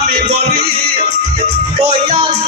আমি বলি ওই আজ